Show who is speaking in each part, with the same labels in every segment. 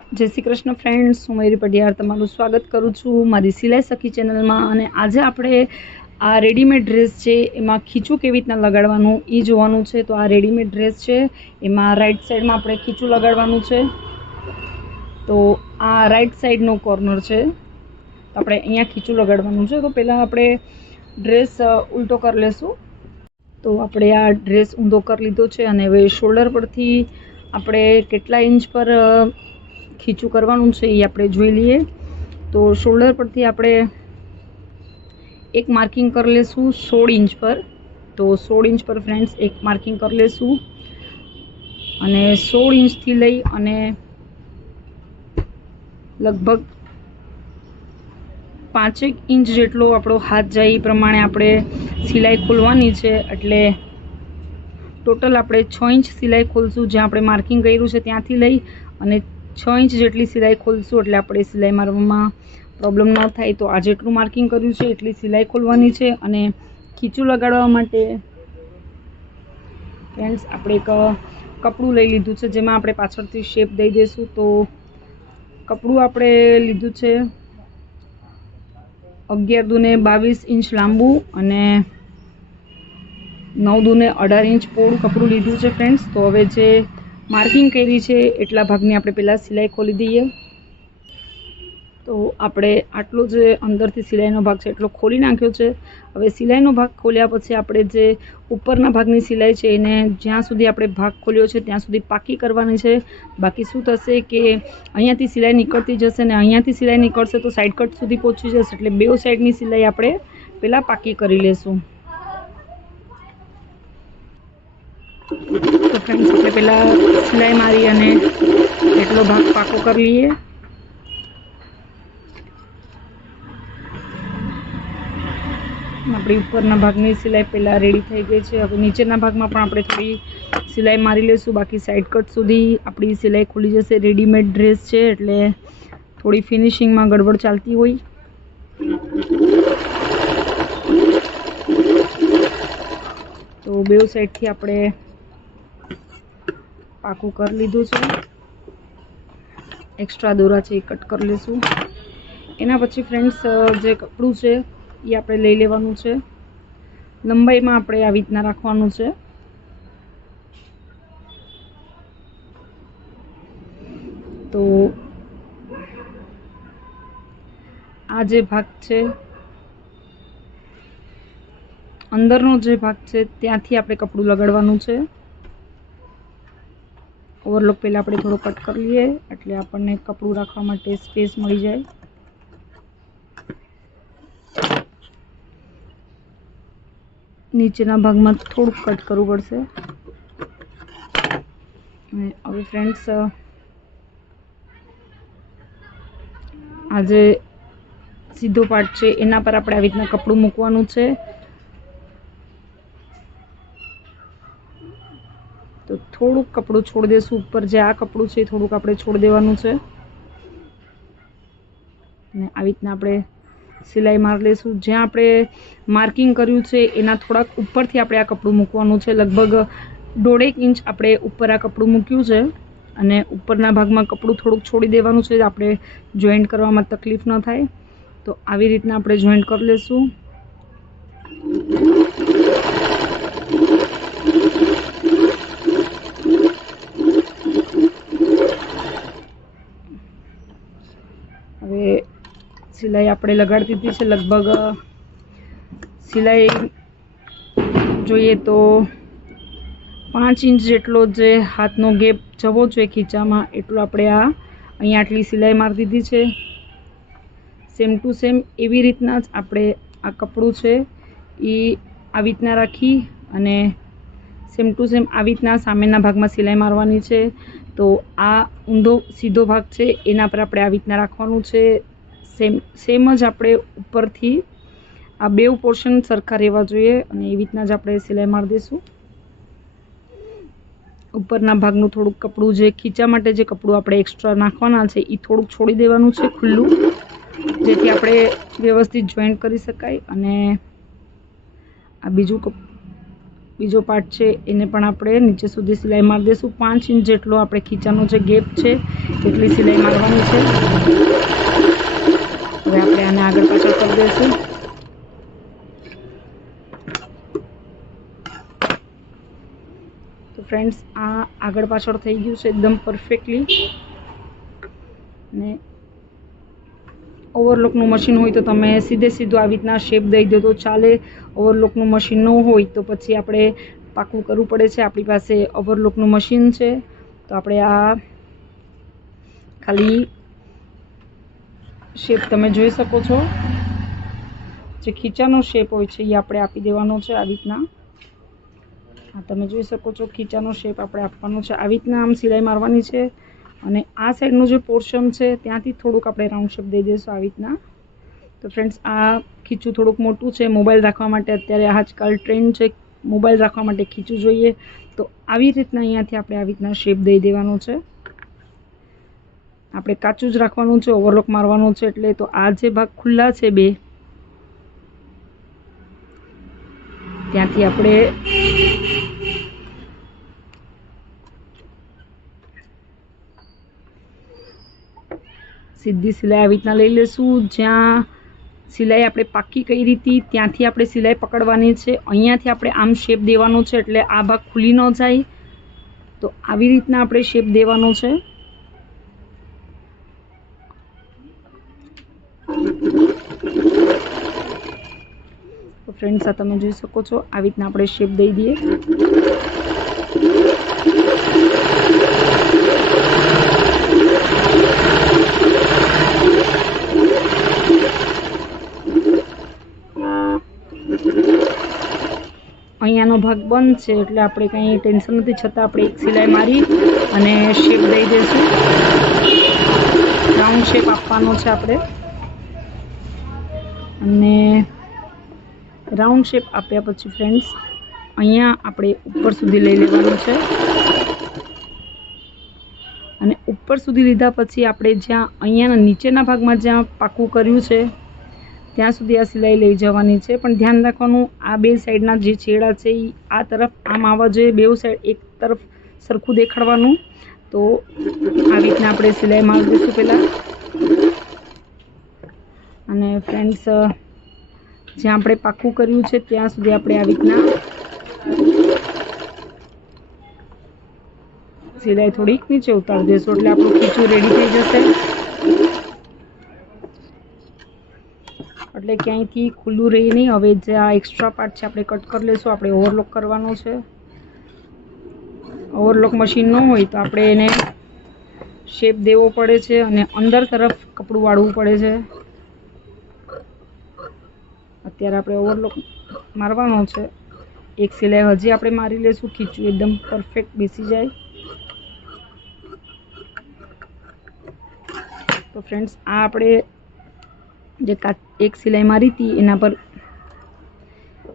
Speaker 1: જય શ્રી કૃષ્ણ ફ્રેન્ડ્સ હું મયુરી પઢિયાર તમારું સ્વાગત કરું છું મારી સિલાઈ સખી ચેનલમાં અને આજે આપણે આ રેડીમેડ ડ્રેસ છે, એમાં ખીચું કેવી રીતના લગાડવાનું એ જોવાનું છે. તો આ રેડીમેડ ડ્રેસ છે, એમાં રાઈટ સાઈડમાં આપણે ખીચું લગાડવાનું છે. તો આ રાઈટ સાઈડનો કોર્નર છે. તો આપણે અહીંયા ખીચું લગાડવાનું છે. તો પહેલાં આપણે ડ્રેસ ઉલટો કરી લેશું. તો આપણે આ ડ્રેસ ઊંધો કરી લીધો છે અને હવે શોલ્ડર પરથી આપણે કેટલા ઇંચ પર ખીચું કરવાનું છે એ આપણે જોઈ લઈએ. તો શોલ્ડર પરથી આપણે એક માર્કિંગ કરી લેશું સોળ ઇંચ પર. તો સોળ ઇંચ પર ફ્રેન્ડ્સ એક માર્કિંગ કરી લેશું. અને સોળ ઇંચથી લઈ અને લગભગ પાંચેક ઇંચ જેટલો આપણો હાથ જાય એ પ્રમાણે આપણે સિલાઈ ખોલવાની છે. એટલે ટોટલ આપણે છ ઇંચ સિલાઈ ખોલશું જ્યાં આપણે માર્કિંગ કર્યું છે ત્યાંથી લઈ અને છ ઇંચ જેટલી સિલાઈ ખોલશું એટલે આપણે સિલાઈ મારવામાં પ્રોબ્લેમ ન થાય. તો આ જેટલું માર્કિંગ કર્યું છે, એટલી સિલાઈ ખોલવાની છે અને ખીચું લગાડવા માટે ફ્રેન્ડ્સ આપણે એક કપડું લઈ લીધું છે, જેમાં આપણે પાછળથી શેપ દઈ દઈશું. તો કપડું આપણે લીધું છે અગિયાર દૂને બાવીસ ઇંચ લાંબુ અને નવ દૂને અઢાર ઇંચ પોળું કપડું લીધું છે ફ્રેન્ડ્સ તો હવે જે માર્કિંગ કરી છે, એટલા ભાગની આપણે પહેલાં સિલાઈ ખોલી દઈએ. તો આપણે આટલો જે અંદરથી સિલાઈનો ભાગ છે, એટલો ખોલી નાખ્યો છે. હવે સિલાઈનો ભાગ ખોલ્યા પછી આપણે જે ઉપરના ભાગની સિલાઈ છે, એને જ્યાં સુધી આપણે ભાગ ખોલ્યો છે, ત્યાં સુધી પાકી કરવાની છે. બાકી શું થશે કે અહીંયાથી સિલાઈ નીકળતી જશે ને અહીંયાથી સિલાઈ નીકળશે તો સાઈડ કટ સુધી પહોંચી જશે, એટલે બે સાઈડની સિલાઈ આપણે પહેલાં પાકી કરી લેશું. તો ફ્રેન્ડ્સ આપણે પહેલાં સિલાઈ મારી અને એટલો ભાગ પાકો કરી લઈએ. આપણી ઉપરના ભાગની સિલાઈ પહેલાં રેડી થઈ ગઈ છે. હવે નીચેના ભાગમાં પણ આપણે થોડી સિલાઈ મારી લઈશું. બાકી સાઈડ કટ સુધી આપણી સિલાઈ ખુલી જશે. રેડીમેડ ડ્રેસ છે, એટલે થોડી ફિનિશિંગમાં ગડબડ ચાલતી હોય. તો બે સાઈડથી આપણે પાકું કરી લીધું છે. એક્સ્ટ્રા દોરા છે એ કટ કરી લઈશું એના પછી ફ્રેન્ડ્સ જે કપડું છે, એ આપણે લઈ લેવાનું છે. લંબાઈમાં આપણે આવી રીતના રાખવાનું છે. તો આ જે ભાગ છે, અંદરનો જે ભાગ છે, ત્યાંથી આપણે કપડું લગાડવાનું છે. ઓવરલોક પહેલાં આપણે થોડો કટ કરી લઈએ, એટલે આપણને કપડું રાખવા માટે સ્પેસ મળી જાય. નીચેના ભાગમાં થોડુંક કટ કરવું પડશે. અને હવે ફ્રેન્ડ્સ આજે સીધો પાર્ટ છે, એના પર આપણે આવી રીતના કપડું મૂકવાનું છે. તો થોડુંક કપડું છોડી દઈશું ઉપર જે આ કપડું છે એ થોડુંક આપણે છોડી દેવાનું છે. અને આવી રીતના આપણે સિલાઈ મારી લઈશું જ્યાં આપણે માર્કિંગ કર્યું છે, એના થોડાક ઉપરથી આપણે આ કપડું મૂકવાનું છે. લગભગ દોઢેક ઇંચ આપણે ઉપર આ કપડું મૂક્યું છે. અને ઉપરના ભાગમાં કપડું થોડુંક છોડી દેવાનું છે, આપણે જોઈન્ટ કરવામાં તકલીફ ન થાય. તો આવી રીતના આપણે જોઈન્ટ કરી લઈશું હવે સિલાઈ આપણે લગાડી દીધી છે લગભગ સિલાઈ જોઈએ તો પાંચ ઇંચ જેટલો જે હાથનો ગેપ જવો જોઈએ ખીચામાં, એટલું આપણે આ અહીંયા આટલી સિલાઈ મારી દીધી છે. સેમ ટુ સેમ એવી રીતના જ આપણે આ કપડું છે એ આવી રીતના રાખી અને સેમ ટુ સેમ આવી રીતના સામેના ભાગમાં સિલાઈ મારવાની છે. તો આ ઊંધો સીધો ભાગ છે, એના પર આપણે આવી રીતના રાખવાનું છે. સેમ સેમ જ આપણે ઉપરથી આ બે પોર્શન સરખા રહેવા જોઈએ અને એવી રીતના જ આપણે સિલાઈ મારી દઈશું ઉપરના ભાગનું થોડુંક કપડું જે ખીચા માટે જે કપડું આપણે એક્સ્ટ્રા નાખવાના છે એ થોડુંક છોડી દેવાનું છે ખુલ્લું, જેથી આપણે વ્યવસ્થિત જોઈન્ટ કરી શકાય. અને આ બીજું બીજો પાર્ટ છે, એને પણ આપણે નીચે સુધી સિલાઈ મારી દઈશું પાંચ ઇંચ જેટલો આપણે ખીચાનો જે ગેપ છે, એટલી સિલાઈ મારવાની છે. હવે આપણે આને આગળ પાછળ કરી દઈશું. તો ફ્રેન્ડ્સ આ આગળ પાછળ થઈ ગયું છે એકદમ પરફેક્ટલી ને ઓવરલોકનું મશીન હોય તો તમે સીધે સીધું આવી રીતના શેપ દઈ દો તો ચાલે. ઓવરલોકનું મશીન ન હોય તો પછી આપણે પાકું કરવું પડે છે. આપણી પાસે ઓવરલોકનું મશીન છે. તો આપણે આ ખાલી શેપ તમે જોઈ શકો છો. જે ખીચાનો શેપ હોય છે, એ આપણે આપી દેવાનો છે આવી રીતના. તમે જોઈ શકો છો, ખીચાનો શેપ આપણે આપવાનો છે. આવી રીતના આમ સિલાઈ મારવાની છે અને આ સાઈડનું જે પોર્શન છે, ત્યાંથી થોડુંક આપણે રાઉન્ડ શેપ દઈ દઈશું આવી રીતના. તો ફ્રેન્ડ્સ, આ ખીચું થોડુંક મોટું છે, મોબાઈલ રાખવા માટે અત્યારે આજકાલ ટ્રેન્ડ છે, મોબાઈલ રાખવા માટે ખીચું જોઈએ. તો આવી રીતના અહીંયાથી આપણે આવી રીતના શેપ દઈ દેવાનો છે. આપણે કાચું જ રાખવાનું છે, ઓવરલોક મારવાનું છે, એટલે તો આ જે ભાગ ખુલ્લા છે બે, ત્યાંથી આપણે સીધી સિલાઈ આવી રીતના લઈ લેશું. જ્યાં સિલાઈ આપણે પાકી કઈ રીતી ત્યાંથી આપણે સિલાઈ પકડવાની છે. અહીંયાથી આપણે આમ શેપ દેવાનો છે, એટલે આ ભાગ ખુલી ન જાય. તો આવી રીતના આપણે શેપ દેવાનો છે. તો ફ્રેન્ડ્સ આ તમે જોઈ શકો છો આવી રીતના આપણે શેપ દઈ દઈએ. અહીંયાનો ભાગ બંધ છે, એટલે આપણે કંઈ ટેન્શન નથી, છતાં આપણે એક સિલાઈ મારી અને શેપ દઈ દઈશું. રાઉન્ડ શેપ આપવાનો છે આપણે. અને રાઉન્ડ શેપ આપ્યા પછી ફ્રેન્ડ્સ અહીંયા આપણે ઉપર સુધી લઈ લેવાનું છે. અને ઉપર સુધી લીધા પછી આપણે જ્યાં અહીંયાના નીચેના ભાગમાં જ્યાં પાકું કર્યું છે, ત્યાં સુધી આ સિલાઈ લઈ જવાની છે. પણ ધ્યાન રાખવાનું, આ બે સાઈડના જે છેડા છે એ આ તરફ આમ આવવા જોઈએ, બેઉ સાઈડ, એક તરફ સરખું દેખાડવાનું. તો આવી રીતના આપણે સિલાઈ મારી દઈશું પહેલાં. અને ફ્રેન્ડ્સ જ્યાં આપણે પાકું કર્યું છે, ત્યાં સુધી આપણે આવી રીતના સિલાઈ થોડીક નીચે ઉતારી દઈશું, એટલે આપણું ખીચું રેડી થઈ જશે. એટલે ક્યાંયથી ખુલ્લું રહી નહીં, હવે જે આ એક્સ્ટ્રા પાર્ટ છે, આપણે કટ કરી લઈશું, આપણે ઓવરલોક કરવાનો છે. ઓવરલોક મશીન ન હોય તો આપણે એને શેપ દેવો પડે છે અને અંદર તરફ કપડું વાળવું પડે છે. અત્યારે આપણે ઓવરલોક મારવાનો છે. એક સિલાઈ હજી આપણે મારી લઈશું, ખીચું એકદમ પરફેક્ટ બેસી જાય. તો ફ્રેન્ડ્સ આ આપણે જે કા, એક સિલાઈ મારી હતી, એના પર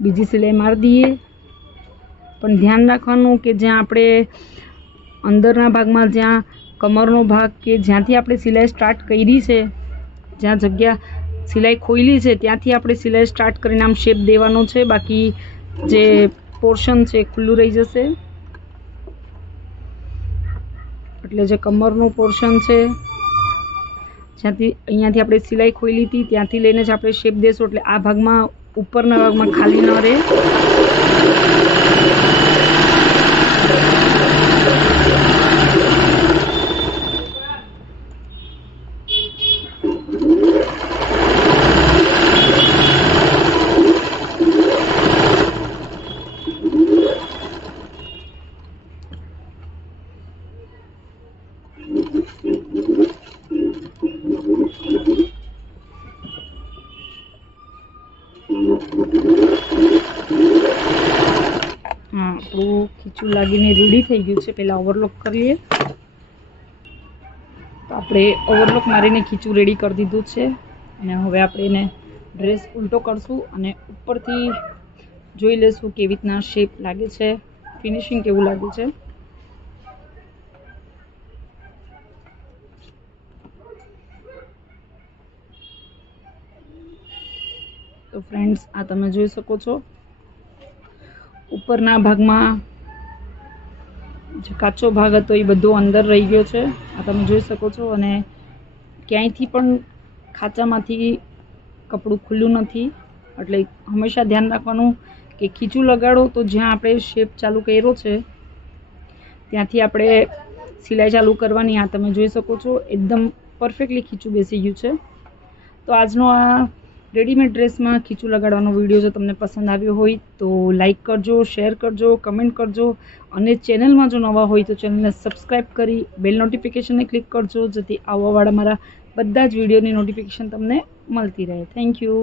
Speaker 1: બીજી સિલાઈ મારી દઈએ. પણ ધ્યાન રાખવાનું કે જ્યાં આપણે અંદરના ભાગમાં, જ્યાં કમરનો ભાગ કે જ્યાંથી આપણે સિલાઈ સ્ટાર્ટ કરી છે, જ્યાં જગ્યા સિલાઈ ખોઈલી છે, ત્યાંથી આપણે સિલાઈ સ્ટાર્ટ કરીને આમ શેપ દેવાનો છે. બાકી જે પોર્શન છે ખુલ્લું રહી જશે. એટલે જે કમરનું પોર્શન છે, જ્યાંથી અહીંયાથી આપણે સિલાઈ ખોઈલી હતી, ત્યાંથી લઈને જ આપણે શેપ દેશું. એટલે આ ભાગમાં, ઉપરના ભાગમાં ખાલી ન રહે હા ખીચું લાગીને રેડી થઈ ગયું છે. પહેલાં ઓવરલોક કરી લઈએ. તો આપણે ઓવરલોક મારીને ખીચું રેડી કરી દીધું છે. અને હવે આપણે એને ડ્રેસ ઉલટો કરશું અને ઉપરથી જોઈ લેશું કેવી રીતના શેપ લાગે છે. ફિનિશિંગ કેવું લાગે છે. તો ફ્રેન્ડ્સ આ તમે જોઈ શકો છો. ઉપરના ભાગમાં કાચો ભાગ હતો એ બધો અંદર રહી ગયો છે. આ તમે જોઈ શકો છો અને ક્યાંયથી પણ ખાંચામાંથી કપડું ખુલ્લું નથી. એટલે હંમેશા ધ્યાન રાખવાનું કે ખીચું લગાડો તો જ્યાં આપણે શેપ ચાલુ કર્યો છે, ત્યાંથી આપણે સિલાઈ ચાલુ કરવાની. આ તમે જોઈ શકો છો, એકદમ પરફેક્ટલી ખીચું બેસી ગયું છે. તો આજનો આ રેડીમેડ ડ્રેસમાં ખીચું લગાડવાનો વીડિયો જો તમને પસંદ આવ્યો હોય તો લાઈક કરજો શેર કરજો કમેન્ટ કરજો. અને ચેનલમાં જો નવા હોય તો ચેનલને સબસ્ક્રાઈબ કરી બેલ નોટિફિકેશનને ક્લિક કરજો, જેથી આવવાવાળા મારા બધા જ વિડીયોની નોટિફિકેશન તમને મળતી રહે. Thank you